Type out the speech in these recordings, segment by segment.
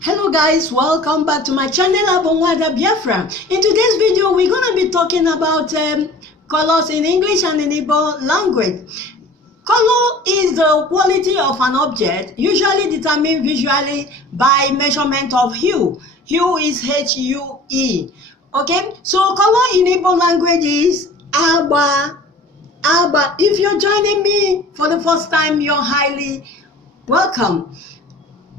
Hello guys, welcome back to my channel Abonwada Biafra. In today's video we're going to be talking about colors in English and in Igbo language. Color is the quality of an object, usually determined visually by measurement of hue. Hue is H-U-E. Okay, so color in Igbo language is agba. Agba. If you're joining me for the first time, you're highly welcome.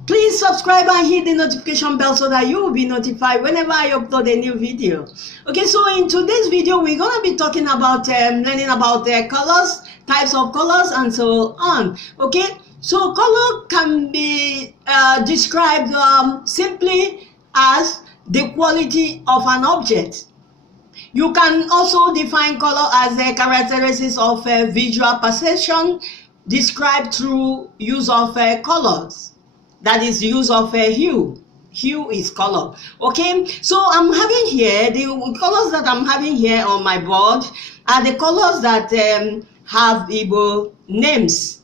Please subscribe and hit the notification bell so that you will be notified whenever I upload a new video. Okay, so in today's video, we're going to be talking about learning about colors, types of colors, and so on. Okay, so color can be described simply as the quality of an object. You can also define color as a characteristics of visual perception described through use of colors. That is use of hue. Hue is color. Okay, so I'm having here the colors that I'm having here on my board are the colors that have Igbo names.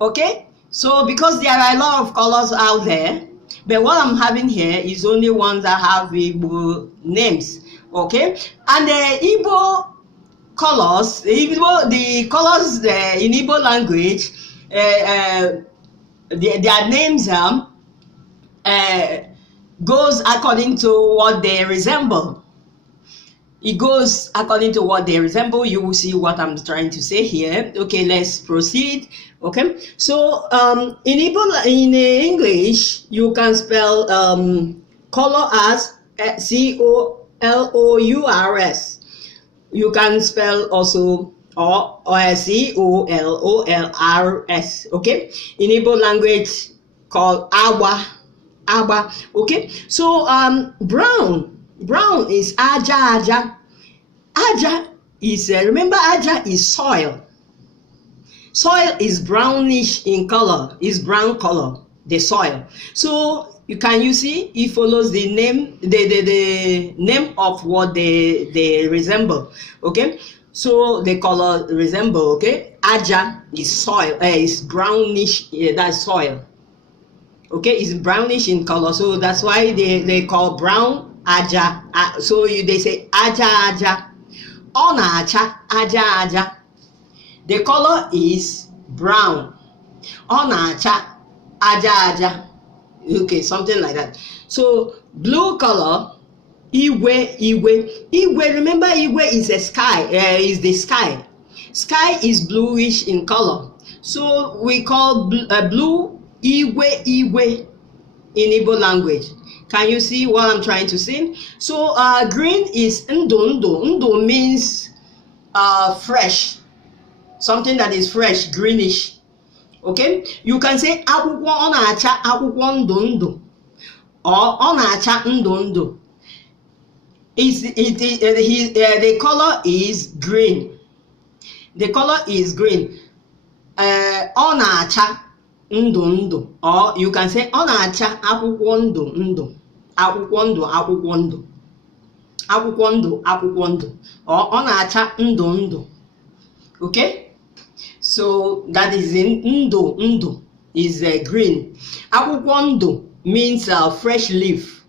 Okay, so because there are a lot of colors out there, but what I'm having here is only ones that have Igbo names. Okay, and the Igbo colors, the colors in Igbo language, their names goes according to what they resemble. It goes according to what they resemble. You will see what I'm trying to say here. Okay, let's proceed. Okay, so in English, you can spell color as C-O-L-O-U-R-S. You can spell also or C-O-L-O-L-R-S. Okay, in Igbo language called agba. Okay, so brown is aja. Aja is remember, aja is soil. Soil is brownish in color, is brown color, the soil. So you see it follows the name, the name of what they resemble. Okay, so the color resemble. Okay, aja is soil, is brownish, that's soil. Okay, it's brownish in color, so that's why they call brown aja. So they say aja. Ona aja. The color is brown. Ona aja. Okay, something like that. So blue color, igwe. Remember, igwe is a sky, is the sky. Sky is bluish in color, so we call blue igwe in Igbo language. Can you see what I'm trying to say? So green is ndo. Ndo means fresh, something that is fresh, greenish. Okay, you can say akwukwo ọ na-acha akwukwo ndụ or ọ na-acha ndụ. The color is green. The color is green. Ọ na-acha ndụ, or you can say ọ na-acha akwukwo ndụ. Akwukwo ndụ, or ọ na-acha ndụ. Okay, so that is in ndo is green. Akwukwo ndụ means fresh leaf.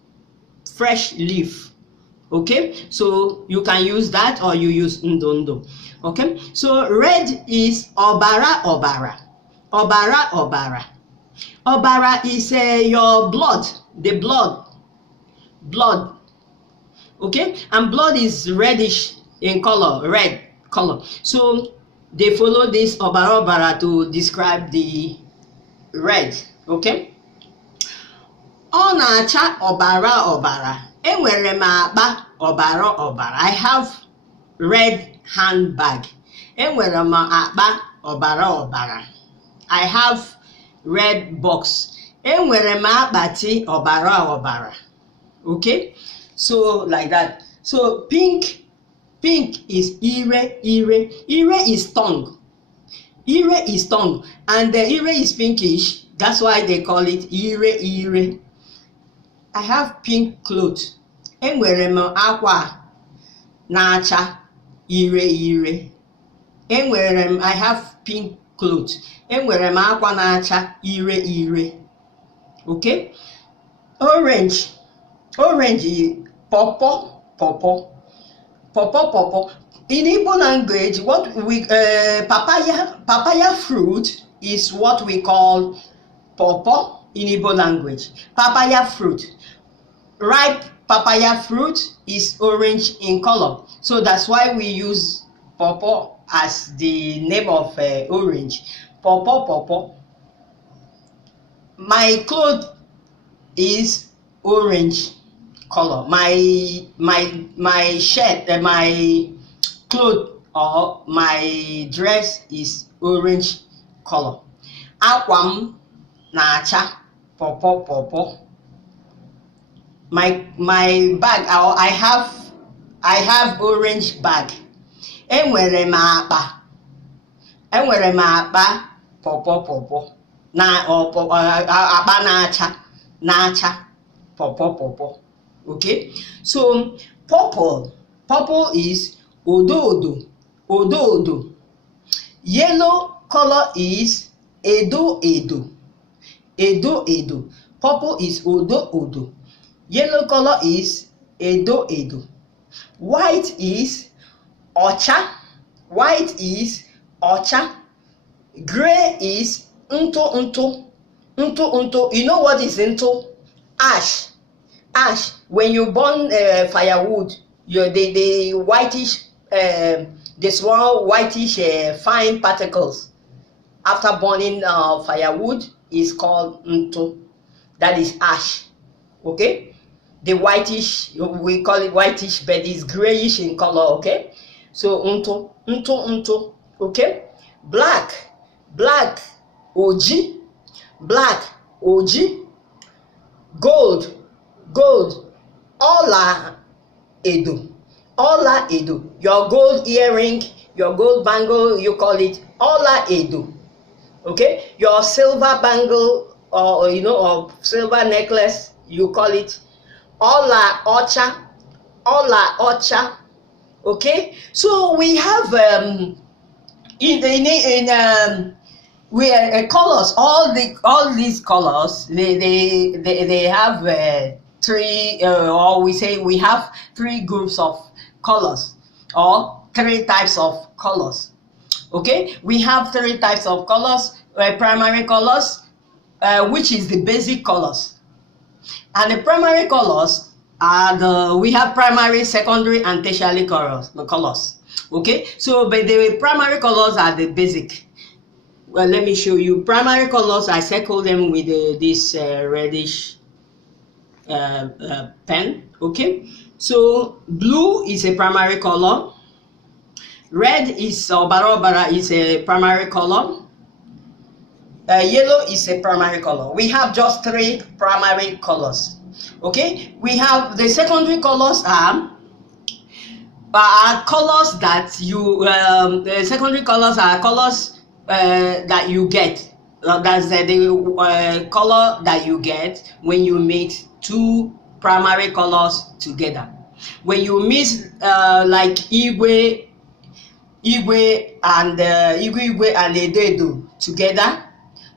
Okay, so you can use that or you use ndo. Okay, so red is obara. Obara is your blood, the blood. Okay, and blood is reddish in color, red color. So they follow this obara to describe the red. Okay, ọ na-acha obara. Enwere m akpa obara. I have red handbag. Enwere m akpa obara. I have red box. Enwere m akpati obara. Okay, so like that. So pink is ire. Ire is tongue. And the ire is pinkish. That's why they call it ire. I have pink clothes. Enwere m akwa na-acha ire. I have pink clothes. Enwere m akwa na-acha ire. Okay, Orange. Orange is popo, popo. Popo, popo. In Igbo language, what we papaya fruit is what we call popo in Igbo language. Papaya fruit. Ripe papaya fruit is orange in color. So that's why we use popo as the name of orange. Popo, popo. My clothes is orange color. My shirt, my clothes or my dress is orange color. Akwam na-acha popo, popo. My bag, I have orange bag. Enwere m akpa popo, popo. Na akpa na-acha popo, popo. Okay, so purple is odo odo. Yellow color is edo. Purple is odo. Yellow color is edo. White is ocha. Gray is unto. You know what is unto? Ash. When you burn firewood, the whitish, the small whitish fine particles after burning firewood is called unto. That is ash. Okay, the whitish, we call it whitish, but it's grayish in color. Okay, so unto. Okay, black, ojii. Gold, ola edo. Your gold earring, your gold bangle, you call it ola edo. Okay, your silver bangle or or silver necklace, you call it ola ocha. Okay, so we have colors. All these colors, they have three, or we say we have three groups of colors, or three types of colors. Okay, we have three types of colors. Primary colors, which is the basic colors, and the primary colors are we have primary, secondary, and tertiary colors. Okay, so but the primary colors are the basic. Well, let me show you. Primary colors, I circle them with this reddish pen. Okay, so blue is a primary color. Red is obara is a primary color. Yellow is a primary color. We have just three primary colors. Okay, we have the secondary colors are colors that you the secondary colors are colors that you get. That's the color that you get when you mix two primary colors together. When you mix like igwe and edo together,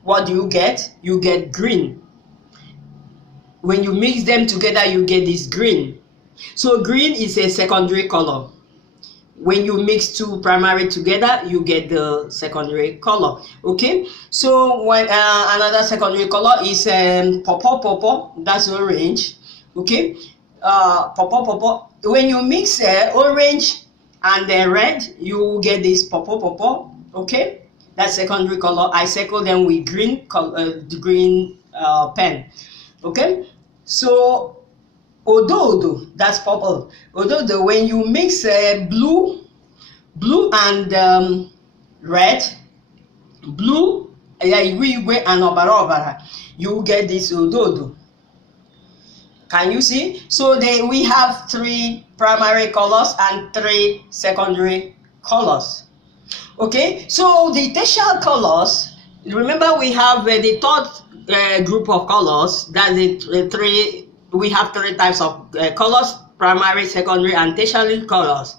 what do you get? You get green. When you mix them together, you get this green. So green is a secondary color. When you mix two primary together, you get the secondary color. Okay, so when another secondary color is popo, that's orange. Okay, popo. When you mix orange and red, you get this popo. Okay, that's secondary color. I circle them with green the green pen. Okay, so odo, that's purple. Odo, when you mix blue and red, blue, igwe and obara, you get this odo. Can you see? So we have three primary colors and three secondary colors. Okay, so the tertiary colors, remember we have the third group of colors. That's the three. We have three types of colors: primary, secondary, and tertiary colors.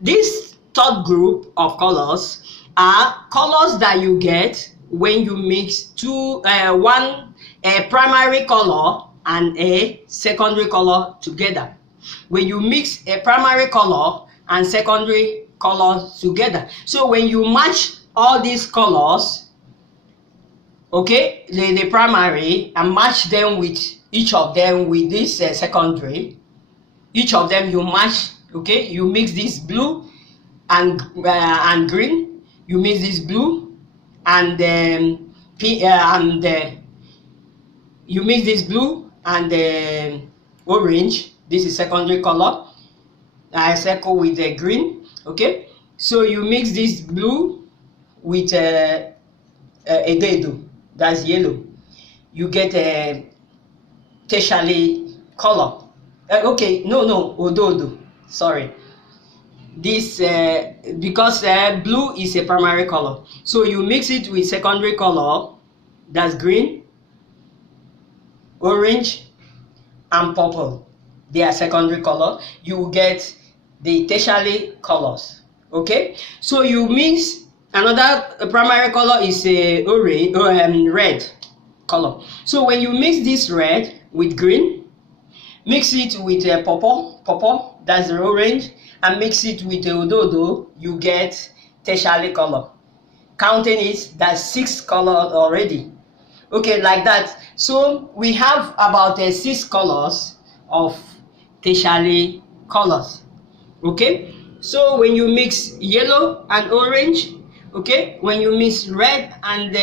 This third group of colors are colors that you get when you mix one primary color and a secondary color together. When you mix a primary color and secondary colors together, so when you match all these colors, okay, the primary, and match them with each of them with this secondary, each of them you match, okay, you mix this blue and green, you mix this blue and you mix this blue and orange. This is secondary color. I circle with the green. Okay, so you mix this blue with a dedo, that's yellow. You get a tertiary color. Okay, no, ododo. Sorry. This because blue is a primary color, so you mix it with secondary color, that's green, orange, and purple. They are secondary color. You get the tertiary colors. Okay, so you mix another primary color is a orange, red color. So when you mix this red with green, mix it with a purple, that's the orange, and mix it with the ododo, you get tertiary color. Counting it, that's 6 colors already. Okay, like that. So we have about 6 colors of tertiary colors. Okay, so when you mix yellow and orange, okay, when you mix red and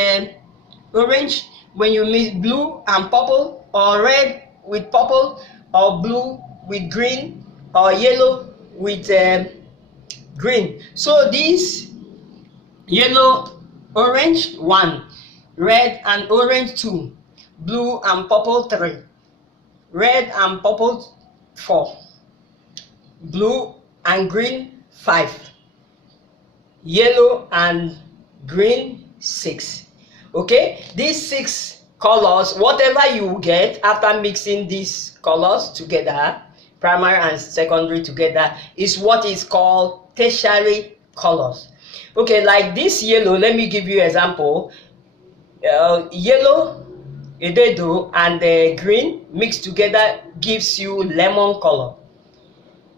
orange, when you mix blue and purple, or red with purple, or blue with green, or yellow with green. So this yellow, orange 1, red and orange 2, blue and purple 3, red and purple 4, blue and green 5, yellow and green 6. Okay, these 6 colors, whatever you get after mixing these colors together, primary and secondary together, is what is called tertiary colors. Okay, like this yellow, let me give you an example. Yellow, ededo, and green mixed together gives you lemon color.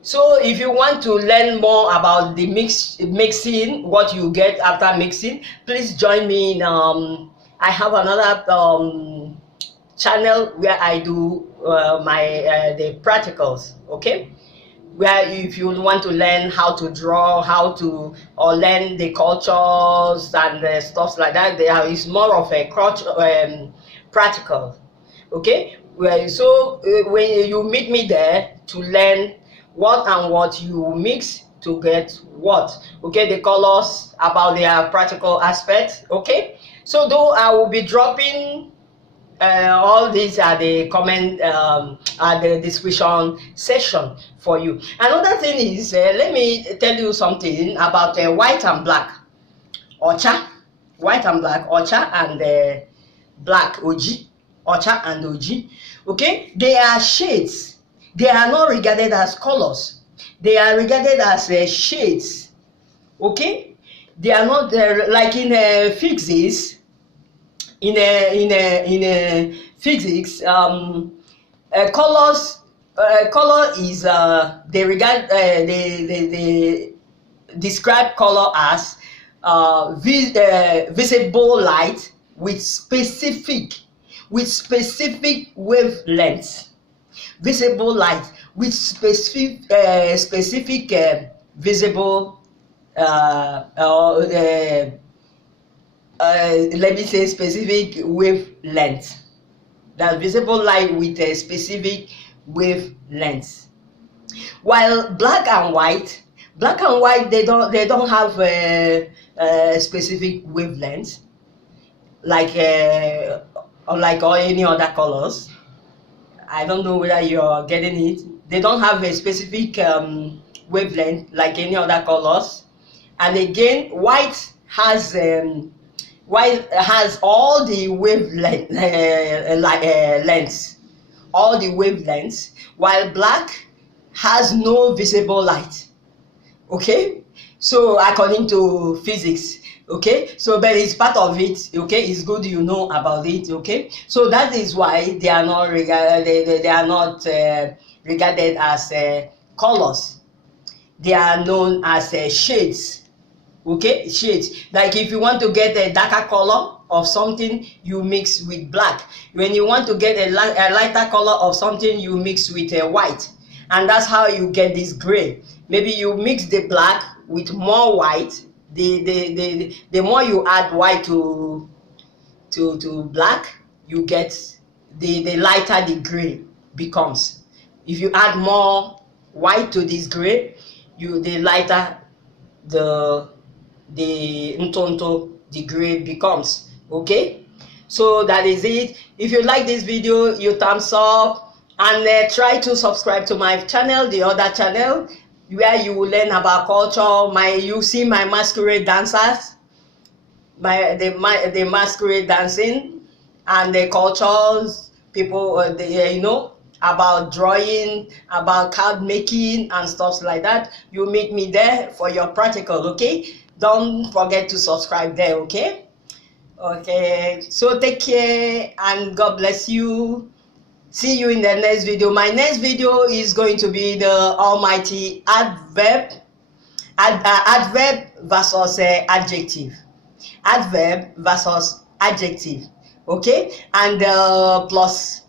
So if you want to learn more about the mixing, what you get after mixing, please join me in I have another channel where I do the practicals, okay, where if you want to learn how to draw, or learn the cultures and stuff like that, there is more of a practical, okay, so when you meet me there to learn what you mix to get what, okay, the colors, about their practical aspects. Okay, so though I will be dropping all these are the comment at the description section for you. Another thing is, let me tell you something about white and black ocha, white and black ocha, and black ojii, ocha and ojii. Okay, they are shades. They are not regarded as colors. They are regarded as shades. Okay, they are not like in physics. In physics, colors, color is they regard they describe color as visible light with specific wavelengths. Visible light with specific visible let me say specific wavelength. That visible light with a specific wavelength. While black and white, they don't have a specific wavelength like all any other colors. I don't know whether you're getting it. They don't have a specific wavelength like any other colors. And again, white has all the wavelength lengths, all the wavelengths, while black has no visible light. Okay, so according to physics, Okay, so but it's part of it. Okay, it's good you know about it. Okay, so that is why they are not regarded, they are not regarded as colors. They are known as shades. Okay, shades. Like if you want to get a darker color of something, you mix with black. When you want to get a lighter color of something, you mix with white, and that's how you get this gray. Maybe you mix the black with more white. The more you add white to black, you get the lighter the gray becomes. If you add more white to this gray, the lighter the ntonto, the gray becomes. Okay, so that is it. If you like this video, you thumbs up, and try to subscribe to my channel, the other channel, where you will learn about culture. You see my masquerade dancers, the masquerade dancing, and the cultures, people, you know, about drawing, about card making and stuff like that. You meet me there for your practical. Okay, don't forget to subscribe there. Okay, so take care and God bless you. See you in the next video. My next video is going to be the almighty adverb versus adjective. Adverb versus adjective. Okay, and plus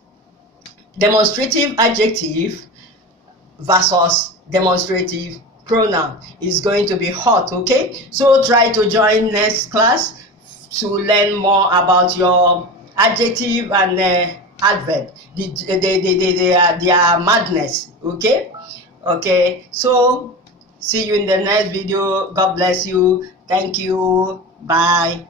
demonstrative adjective versus demonstrative pronoun is going to be hot. Okay, so try to join next class to learn more about your adjective and adverb, their madness. Okay, so see you in the next video. God bless you. Thank you. Bye.